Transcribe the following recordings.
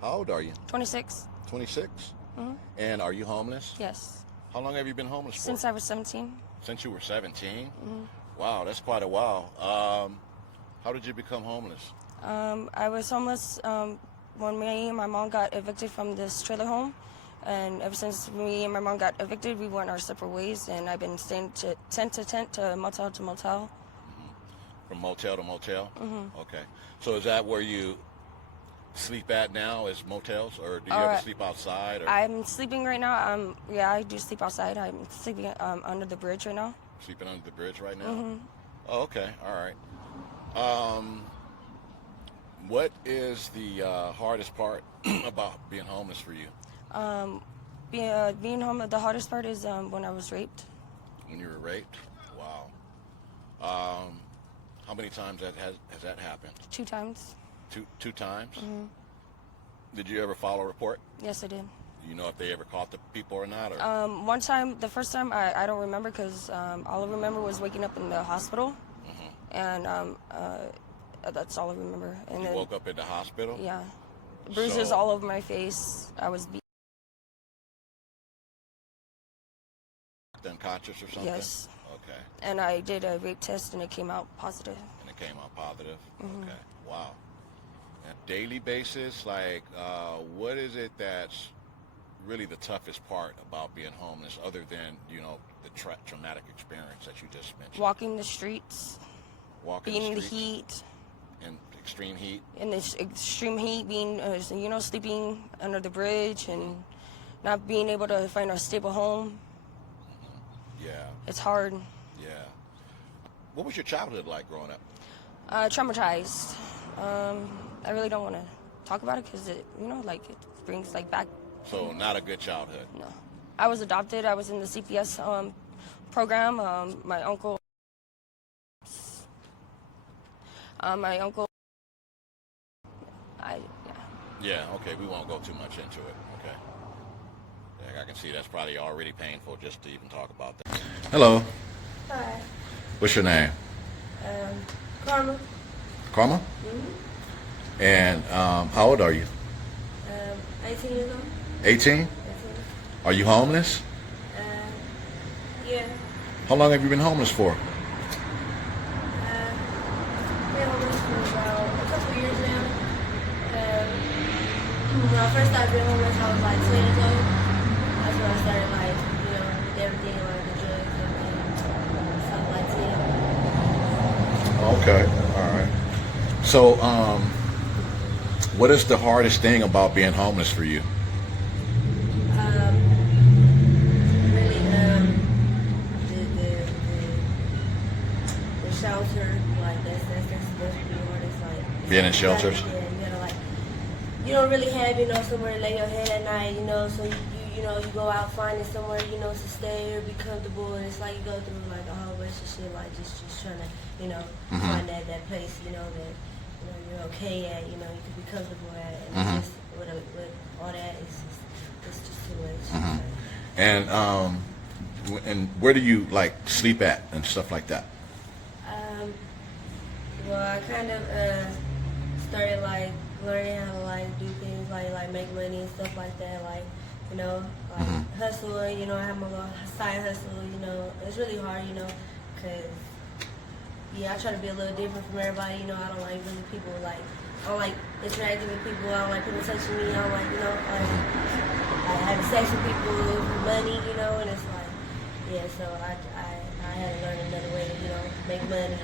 How old are you? 26. 26? Mm-hmm. And are you homeless? Yes. How long have you been homeless for? Since I was 17. Since you were 17? Mm-hmm. Wow, that's quite a while. How did you become homeless? I was homeless when me and my mom got evicted from this trailer home. And ever since me and my mom got evicted, we went our separate ways. And I've been staying tent to tent to motel to motel. From motel to motel? Mm-hmm. Okay. So is that where you sleep at now, is motels? Or do you ever sleep outside? Or? I'm sleeping right now. Yeah, I do sleep outside. I'm sleeping under the bridge right now. Sleeping under the bridge right now? Mm-hmm. Oh, okay. All right. What is the hardest part about being homeless for you? Being homeless, the hardest part is when I was raped. When you were raped? Wow. How many times has that happened? 2 times. Two times? Mm-hmm. Did you ever file a report? Yes, I did. Do you know if they ever caught the people or not? Or? One time, the first time, I don't remember because all I remember was waking up in the hospital. Mm-hmm. And that's all I remember. And you then, woke up in the hospital? Yeah. Bruises all over my face. I was beat. Unconscious or something? Yes. Okay. And I did a rape test and it came out positive. And it came out positive? Mm-hmm. Okay. Wow. On a daily basis, like, what is it that's really the toughest part about being homeless, other than, you know, the traumatic experience that you just mentioned? Walking the streets. Being in the heat. In extreme heat? In this extreme heat, being, sleeping under the bridge and not being able to find a stable home. Yeah. It's hard. Yeah. What was your childhood like growing up? Traumatized. I really don't want to talk about it because it brings back. So not a good childhood? No. I was adopted. I was in the CPS program. My uncle. Yeah, okay, we won't go too much into it, okay. Yeah, I can see that's probably already painful just to even talk about that. Hello. Hi. What's your name? Karma. Karma? Mm-hmm. And how old are you? 18 years old. 18? Are you homeless? Yeah. How long have you been homeless for? Been homeless for about a couple years now. When I first started being homeless, I was like 10 years old. That's when I started with everything, the drugs, everything, stuff like that. Okay, all right. So, what is the hardest thing about being homeless for you? Really, the shelter, that's pretty hard. It's like Being in shelters? Yeah, you don't really have, somewhere to lay your head at night, so you go out finding somewhere, to stay or be comfortable, and it's like you go through a whole bunch of shit, just trying to, Mm-hmm. find that place, that you're okay at, you can be comfortable at, and Mm-hmm. it's just with all that, it's just too much. Mm-hmm. And where do you sleep at and stuff like that? Well, I kind of started learning how to do things like make money and stuff like that, Mm-hmm. hustle. I have my little side hustle. It's really hard, because I try to be a little different from everybody. I don't like really people I don't like interacting with people. I don't like people touching me. I don't like having sex with people for money. And it's so I had to learn another way to make money.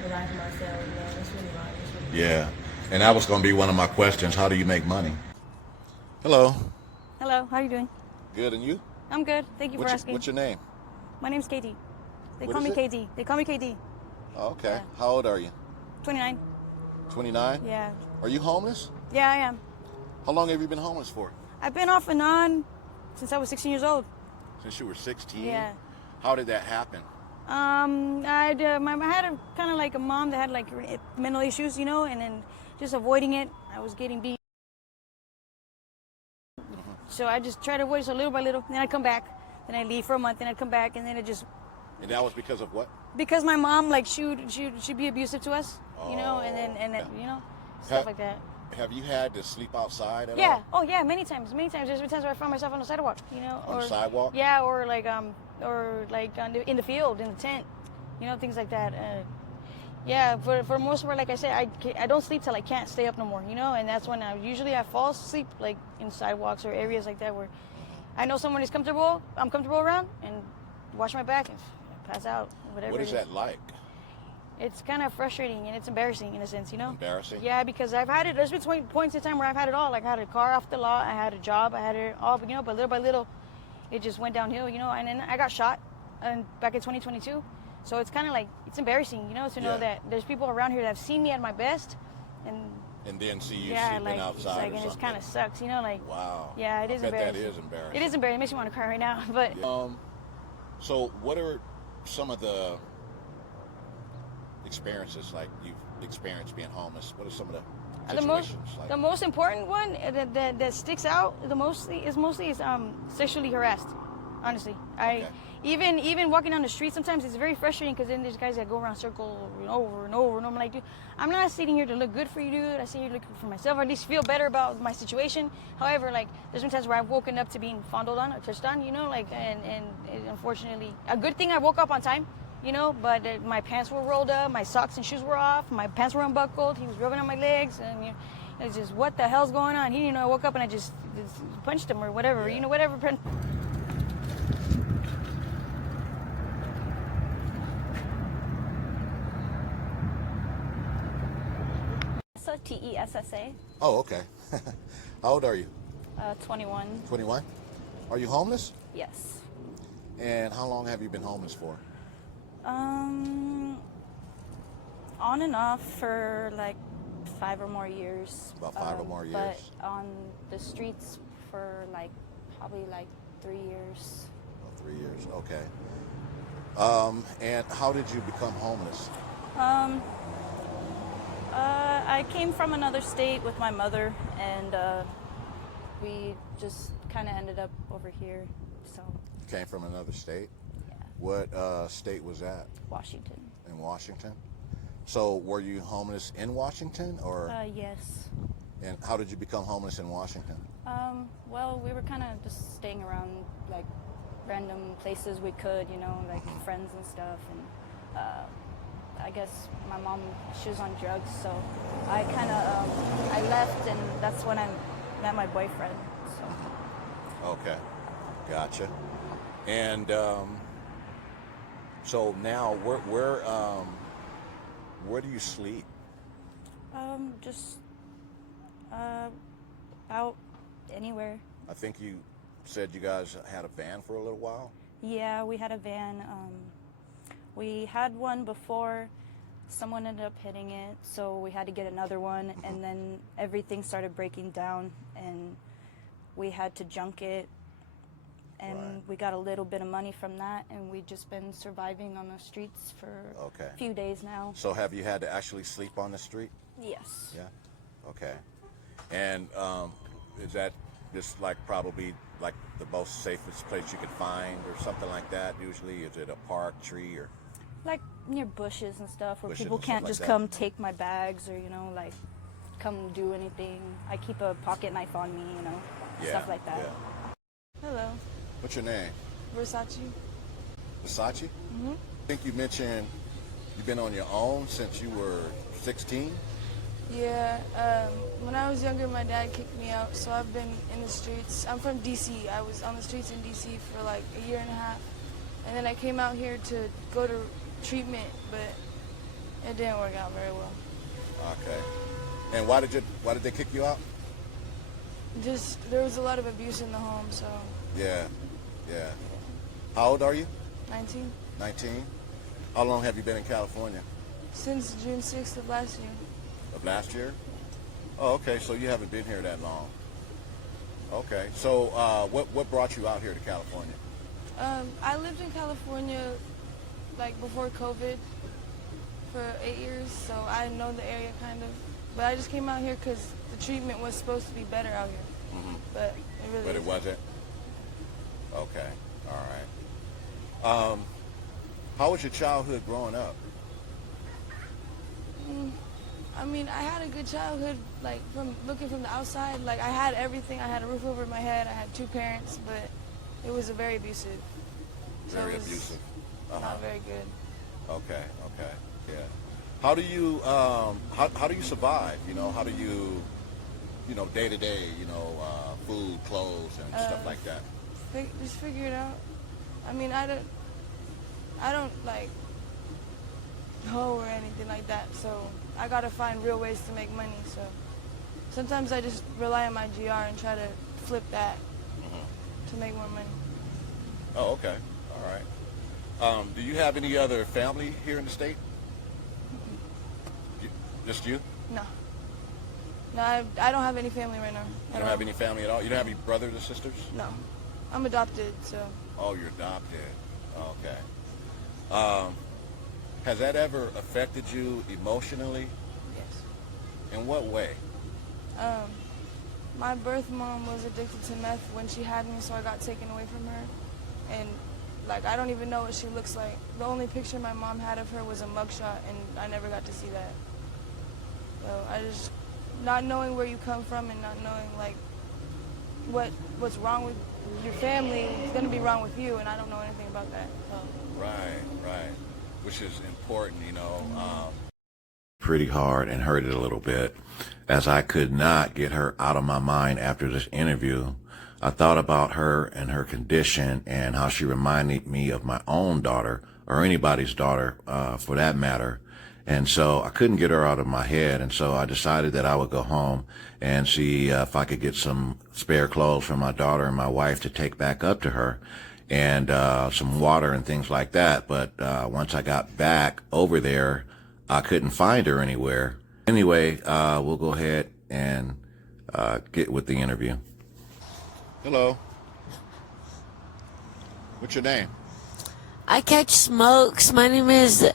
Provide for myself. It's really hard. Yeah. And that was going to be one of my questions. How do you make money? Hello. Hello, how are you doing? Good, and you? I'm good. Thank you for asking. What's your name? My name's KD. They What call is me it? KD. They call me KD. Oh, okay. Yeah. How old are you? 29. 29? Yeah. Are you homeless? Yeah, I am. How long have you been homeless for? I've been off and on since I was 16 years old. Since you were 16? Yeah. How did that happen? I had a kind of like a mom that had mental issues, and then just avoiding it, I was getting beat. So I just try to avoid it little by little. Then I'd come back. Then I'd leave for a month. Then I'd come back. And then it just... And that was because of what? Because my mom, she'd be abusive to us, and then stuff like that. have you had to sleep outside at Yeah. all? Oh yeah, many times. Many times. There's been times where I found myself on the sidewalk. You know, On the sidewalk? Yeah, or like in the field, in the tent. You know, things like that. Yeah, for most part, like I said, I don't sleep till I can't stay up no more. You know, and that's when I fall asleep like in sidewalks or areas like that where I know someone is comfortable. I'm comfortable around and watch my back and pass out. Whatever. What is it is. that like? It's kind of frustrating and it's embarrassing in a sense, you know? Embarrassing? Yeah, because I've had it, there's been points in time where I've had it all. Like I had a car off the lot, I had a job, I had it all, but, you know, but little by little, it just went downhill, you know? And then I got shot back in 2022. So it's kind of like, it's embarrassing, you know, to know that there's people around here that have seen me at my best and then see you yeah, sleeping like, outside like, or and it something. kind of sucks, you know, like. Wow. Yeah, it is I bet embarrassing. that is embarrassing. It is embarrassing. It makes me want to cry right now, but. So what are some of the experiences like you've experienced being homeless? What are some of the situations like? The most important one that sticks out the mostly is sexually harassed. Honestly, even walking down the street sometimes it's very frustrating because then there's guys that go around circle over and over and I'm like, dude, I'm not sitting here to look good for you, dude. I sit here to look good for myself, or at least feel better about my situation. However, like there's been times where I've woken up to being fondled on or touched on, you know, like and unfortunately, a good thing I woke up on time. You know, but my pants were rolled up, my socks and shoes were off, my pants were unbuckled, he was rubbing on my legs, and you know, it's just, what the hell's going on? He didn't know I woke up and I just punched him or whatever, you know, whatever. Tessa. Oh, okay. How old are you? 21. 21? Are you homeless? Yes. And how long have you been homeless for? On and off for like 5 or more years. About 5 or more years. But on the streets for like probably like 3 years. 3 years, okay. And how did you become homeless? I came from another state with my mother, and we just kind of ended up over here. So. You came from another state? Yeah. What state was that? Washington. In Washington? So were you homeless in Washington, or? Yes. And how did you become homeless in Washington? Well, we were kind of just staying around like random places we could, you know, like friends and stuff. And I guess my mom, she was on drugs, so I kind of, I left, and that's when I met my boyfriend. So. Okay, gotcha. And so now, where do you sleep? Just out anywhere. I think you said you guys had a van for a little while? Yeah, we had a van. We had one before. Someone ended up hitting it, so we had to get another one, and then everything started breaking down, and we had to junk it, and we got a little bit of money from that, and we've just been surviving on the streets for a few days now. So have you had to actually sleep on the street? Yes. Yeah? Okay. And is that just like probably like the most safest place you could find or something like that usually? Is it a park, tree, or? Like near bushes and stuff where Bushes people and stuff can't like just that. come take my bags or, you know, like come do anything. I keep a pocket knife on me, you know, stuff like that. Yeah. Hello. What's your name? Versace. Versace? Mm-hmm. I think you mentioned you've been on your own since you were 16? Yeah, when I was younger, my dad kicked me out, so I've been in the streets. I'm from D.C. I was on the streets in D.C. for like a year and a half. And then I came out here to go to treatment, but it didn't work out very well. Okay. And why did they kick you out? Just, there was a lot of abuse in the home, so. Yeah. How old are you? 19. 19? How long have you been in California? Since June 6th of last year. Of last year? Oh, okay, so you haven't been here that long. Okay, so what brought you out here to California? I lived in California like before COVID for 8 years, so I know the area kind of. But I just came out here because the treatment was supposed to be better out here. Mm-hmm. But it really But it wasn't? Okay, all right. How was your childhood growing up? I mean, I had a good childhood, like, from looking from the outside. Like, I had everything. I had a roof over my head. I had 2 parents, but it was very abusive. So Very it was abusive. not very good. Okay, yeah. How do you how do you survive? You know, how do you day to day, food, clothes, and stuff like that? Just figure it out. I mean, I don't like hoe or anything like that. So I gotta find real ways to make money. So sometimes I just rely on my GR and try to flip that to make more money. Oh, okay, all right. Do you have any other family here in the state? Just you? No. No, I don't have any family right now. You don't have any family at all? You don't have any brothers or sisters? No. I'm adopted, so. Oh, you're adopted. Okay. Has that ever affected you emotionally? Yes. In what way? My birth mom was addicted to meth when she had me, so I got taken away from her. And, like, I don't even know what she looks like. The only picture my mom had of her was a mugshot, and I never got to see that. So I just, not knowing where you come from and not knowing, like, what's wrong with your family is going to be wrong with you, and I don't know anything about that. So. Right. Which is important, Pretty hard and hurt it a little bit. As I could not get her out of my mind after this interview, I thought about her and her condition and how she reminded me of my own daughter, or anybody's daughter for that matter. And so I couldn't get her out of my head, and so I decided that I would go home and see if I could get some spare clothes for my daughter and my wife to take back up to her, and some water and things like that. But once I got back over there, I couldn't find her anywhere. Anyway, we'll go ahead and get with the interview. Hello. What's your name? I catch smokes. My name is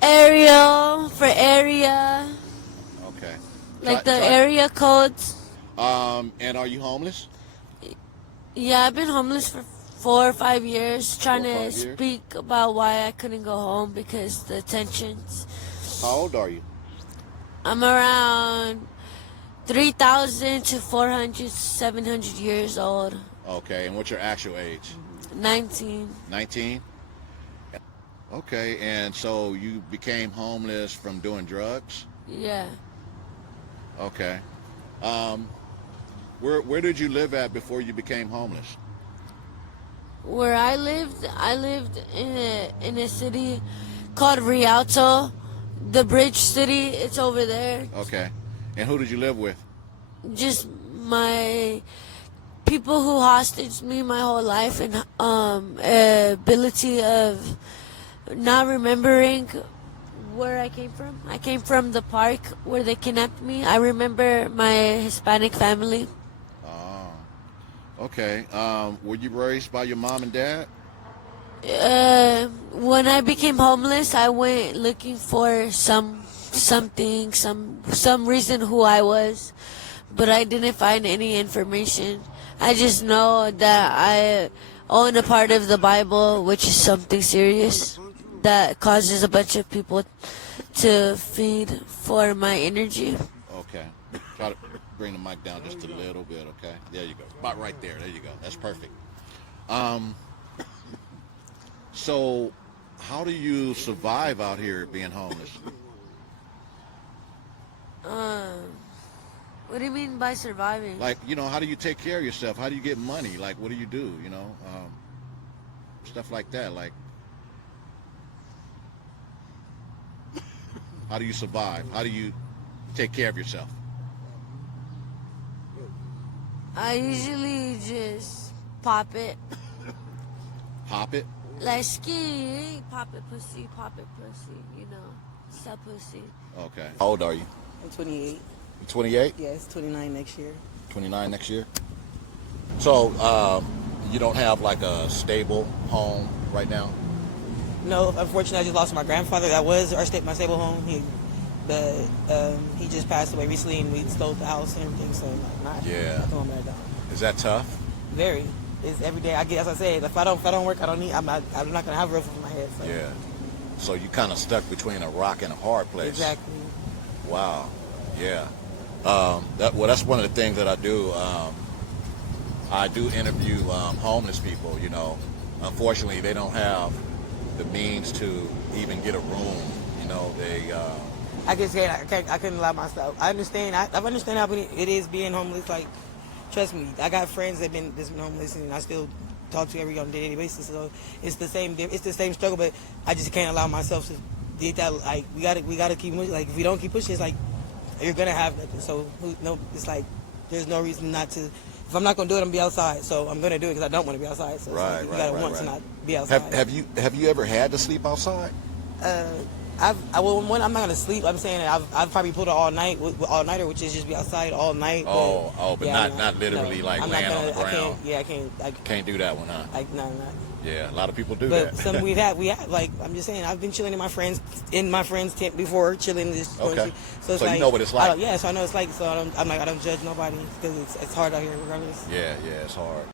Ariel for area. Okay. Like the area codes. And are you homeless? Yeah, I've been homeless for 4 or 5 years, trying 4 or to 5 years? speak about why I couldn't go home because the tensions. How old are you? I'm around 3,000 to 400, 700 years old. Okay, and what's your actual age? 19. 19? Okay, and so you became homeless from doing drugs? Yeah. Okay. Where did you live at before you became homeless? Where I lived in a city called Rialto, the bridge city. It's over there. Okay. And who did you live with? Just my people who hostage me my whole life, and ability of not remembering where I came from. I came from the park where they kidnapped me. I remember my Hispanic family. Okay. Were you raised by your mom and dad? When I became homeless, I went looking for some reason who I was, but I didn't find any information. I just know that I own a part of the Bible, which is something serious that causes a bunch of people to feed for my energy. Okay. Try to bring the mic down just a little bit, okay? There you go. About right there. There you go. That's perfect. So how do you survive out here being homeless? What do you mean by surviving? Like, how do you take care of yourself? How do you get money? Like, what do you do, stuff like that. Like, how do you survive? How do you take care of yourself? I usually just pop it. Pop it? Like ski, pop it pussy, sub pussy. Okay. How old are you? I'm 28. 28? Yes, 29 next year. 29 next year? So, you don't have like a stable home right now? No, unfortunately, I just lost my grandfather. That was my stable home. He just passed away recently, and we sold the house and everything. So, not the home right now. Is that tough? Very. It's every day. I get, as I said, if I don't work, I'm not gonna have a roof over my head. So. Yeah. So you kind of stuck between a rock and a hard place. Exactly. wow. Yeah. That's one of the things that I do. I do interview homeless people. You know, unfortunately, they don't have the means to even get a room. You know, they. I just can't. I couldn't allow myself. I understand. I understand how it is being homeless. Like, trust me, I got friends that's been homeless, and I still talk to every on a daily basis. So it's the same. It's the same struggle, but I just can't allow myself to get that. Like, we gotta keep pushing. Like, if we don't keep pushing, it's like you're gonna have nothing. So it's like there's no reason not to. If I'm not gonna do it, I'm gonna be outside. So I'm gonna do it because I don't want to be outside. So Right, it's like, you gotta want to not be outside. Have you ever had to sleep outside? When I'm not gonna sleep, I'm saying that I've probably pulled it all nighter, which is just be outside all night. But not literally like laying on the ground. I Can't do that one, huh? No. Yeah, a lot of people do But that. some we have like I'm just saying I've been chilling in my friends tent before chilling this. Okay. So it's So like, you know what it's like. Yeah, so I know it's like. So I don't judge nobody because it's hard out here regardless. Yeah, it's hard.